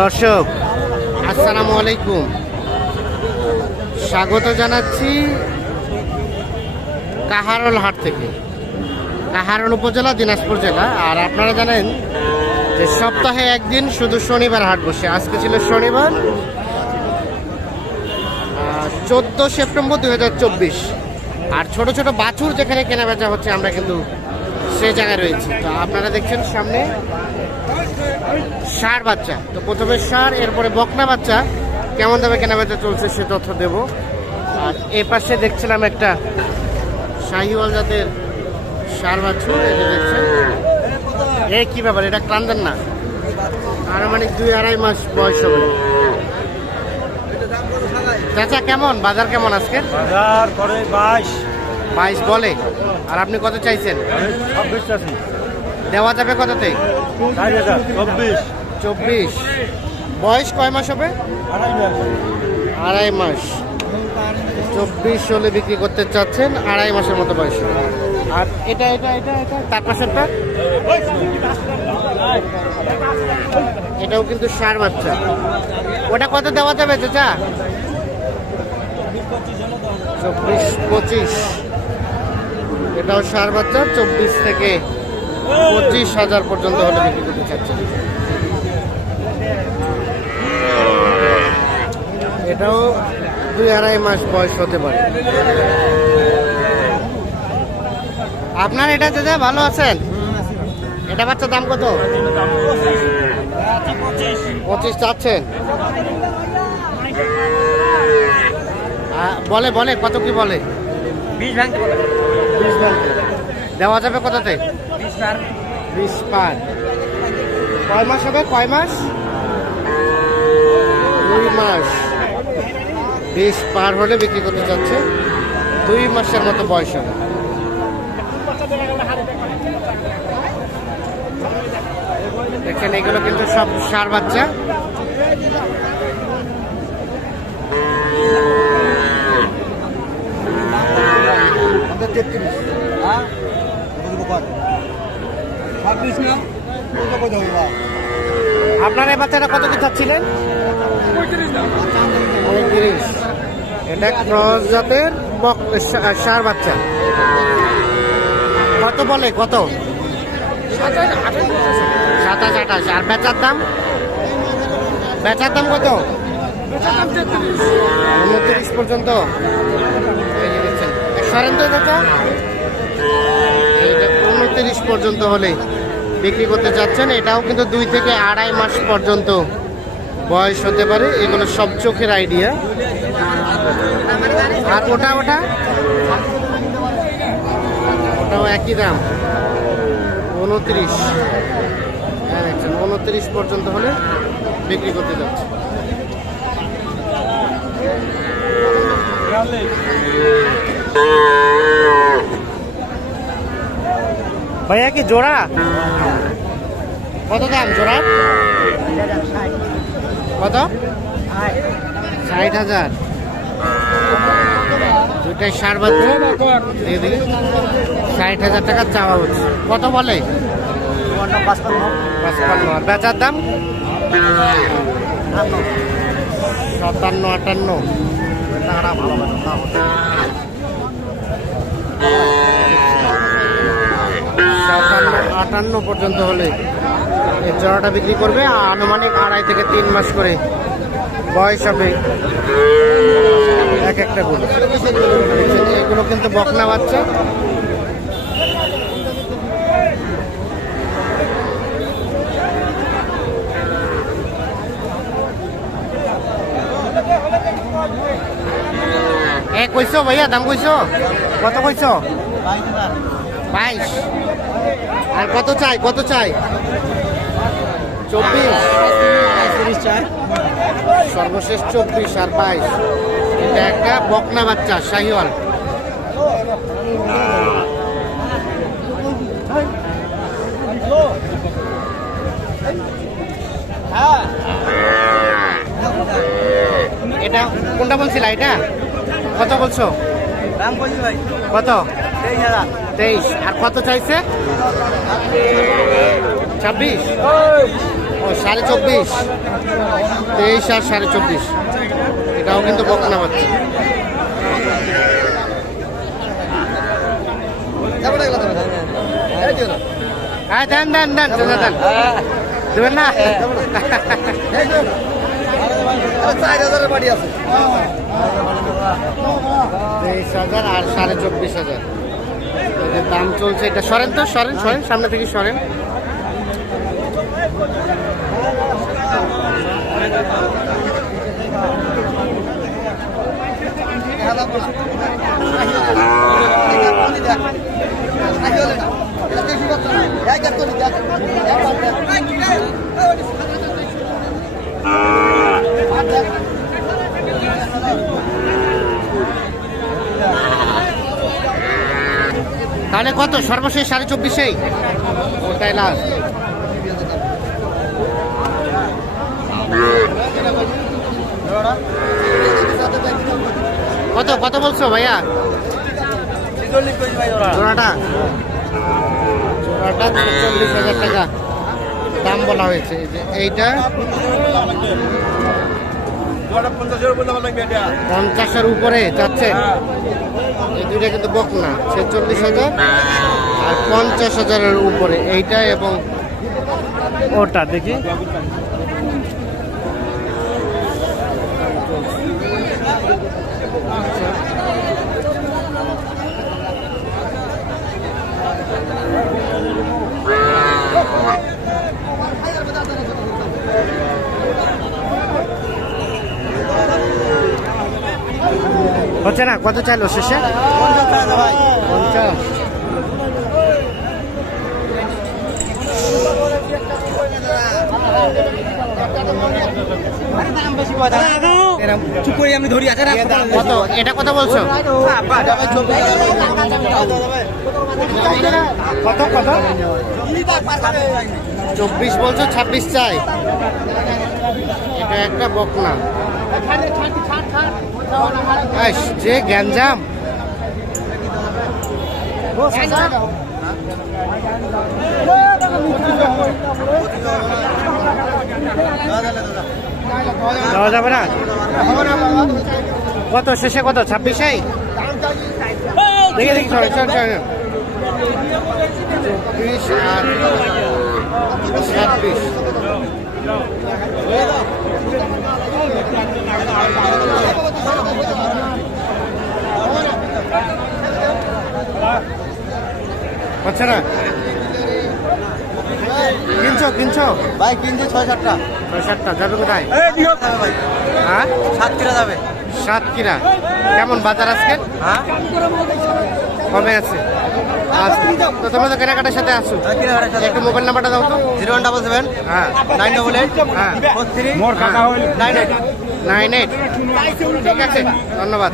দর্শক, আসসালামু আলাইকুম। স্বাগত জানাচ্ছি কাহারল হাট থেকে। কাহারল উপজেলা, দিনাজপুর জেলা। আর আপনারা জানেন যে সপ্তাহে একদিন শুধু শনিবার হাট বসে। আজকে ছিল শনিবার চোদ্দ সেপ্টেম্বর দু হাজার চব্বিশ। আর ছোট ছোট বাছুর যেখানে কেনা বেচা হচ্ছে, আমরা কিন্তু সে জায়গায় রয়েছে। তো আপনারা দেখছেন সামনে ষাঁড় বাচ্চা। তো প্রথমে ষাঁড় এরপরে বকনা বাচ্চা। কেমন দামে কেনা বেচা চলছে সে তথ্য দেব। আর এ পাশে দেখছিলাম একটা শাহিওয়াল জাতের এই দেখছেন। এ কি ব্যাপার, এটা ক্লান্দেন না? আর মানে দুই আড়াই মাস বয়স হবে। চাচা, কেমন? বাজার কেমন আজকে? বাজার করে বাইশ। বাইশ বলে। আর আপনি কত চাইছেন? দেওয়া যাবে কততে? চব্বিশ। বয়স কয় মাস হবে? আড়াই মাস। আড়াই মাস। চব্বিশ হলে বিক্রি করতে চাচ্ছেন আড়াই মাসের মতো বয়স আর এটা এটা এটা এটা তার পাশেরটা এটাও কিন্তু সার বাচ্চা। ওটা কত দেওয়া যাবে চাচা? চব্বিশ পঁচিশ। এটাও সার বাচ্চা, চব্বিশ থেকে পঁচিশ হাজার পর্যন্ত হলে বিক্রি করতে চাচ্ছেন এটাও দুই আড়াই মাস বয়স হতে পারে। আপনার এটা চাচা, ভালো আছেন? এটা বাচ্চার দাম কত? পঁচিশ চাচ্ছেন? বলে বলে, কত কি বলে? বিশ ভাঙতে বলে। দেওয়া যাবে কততে বিশ পার কয় মাস হবে? কয় মাস? দুই মাস। বিশ পার হলে বিক্রি করতে চাচ্ছে। দুই মাসের মতো বয়স হবে। দেখছেন এগুলো কিন্তু সব সার বাচ্চা। তেত্রিশ। হ্যাঁ? ছাব্বিশ না? আপনার এই বাচ্চাটা কত কি চাচ্ছিলেন? পঁয়ত্রিশ এটা ক্রস জাতের বক সা- বাচ্চা। কত বলে? কত? সাতাশ আঠাশ আর বেচার দাম? বেচার দাম কত? উনত্রিশ পর্যন্ত। দেখছেন। এ তো চাচা এইটা উনত্রিশ পর্যন্ত হলে বিক্রি করতে চাচ্ছেন। এটাও কিন্তু দুই থেকে আড়াই মাস পর্যন্ত বয়স হতে পারে। এগুলো সব চোখের আইডিয়া আর ওটা ওটা? ওটাও একই দাম। উনত্রিশ। হ্যাঁ দেখছেন, উনত্রিশ পর্যন্ত হলে বিক্রি করতে যাচ্ছে। ভাইয়া কি জোড়া কত দাম জোড়া? কত? ষাট হাজার। দুটাই সার বাচ্চা। ষাট হাজার টাকা চাওয়া হচ্ছে। কত বলে? বেচার দাম? সাতান্ন, আটান্ন। সাতান্ন আটান্ন পর্যন্ত হলে এই জোড়াটা বিক্রি করবে। আনুমানিক আড়াই থেকে তিন মাস করে বয়স হবে এক একটা গরু। এগুলো কিন্তু বকনা বাচ্চা। এ কইছো ভাইয়া, দাম কইছো? কত কইছো? বাইশ। আর কত চাই? কত চাই? চব্বিশ। সর্বশেষ চব্বিশ আর বাইশ। এটা একটা বকনা বাচ্চা শাহিওয়াল। এটা কোনটা বলছিলা? এটা? কত বলছো? কত? তেইশ আর কত চাইছে? ছাব্বিশ। ও সাড়ে চব্বিশ। তেইশ আর সাড়ে চব্বিশ। এটাও কিন্তু বকনা বাচ্চা। হ্যাঁ দেন দেন দেন দেন। দেবেন না? তেইশ হাজার আর সাড়ে চব্বিশ হাজার। দাম চলছে এটা সরেন তো, সরেন সরেন, সামনে থেকে সরেন। তাহলে কত? সর্বশেষ সাড়ে চব্বিশেই? ওটাই লাস্ট কত কত বলছো ভাইয়া? জোড়াটা? জোড়াটা চল্লিশ হাজার টাকা। দাম বলা হয়েছে এইটা। পঞ্চাশের উপর দাম লাগবে এটা? পঞ্চাশের উপরে যাচ্ছে। এই দুইটা কিন্তু বক না ছেচল্লিশ হাজার আর পঞ্চাশ হাজারের উপরে। এইটা এবং ওটা দেখি। হচ্ছে না? কত চাইলো শেষে? এটা কত বলছো চব্বিশ বলছো, ছাব্বিশ চাই। এটা একটা বকনা। যে গ্যাঞ্জাম। দেওয়া যাবে না? কত শেষে কত? ছাব্বিশে দেখে দেখি চল চল ছাব্বিশ। হচ্ছে না কিনছো কিনছো? ভাই কিনছে ছয় সাতটা। ছয় সাতটা। যাবে কোথায়? হ্যাঁ? সাত কিরা যাবে। সাতক্ষীরা কেমন বাজার আজকে? হ্যাঁ? কমে আছে। আচ্ছা তো তোমরা তো কেনাকাটার সাথে আসো। একটু মোবাইল নাম্বারটা দাও তো। জিরো ওয়ান ডাবল সেভেন হ্যাঁ। নাইন ডবল এইট হ্যাঁ। Four three nine eight. Nine eight. ঠিক আছে ধন্যবাদ।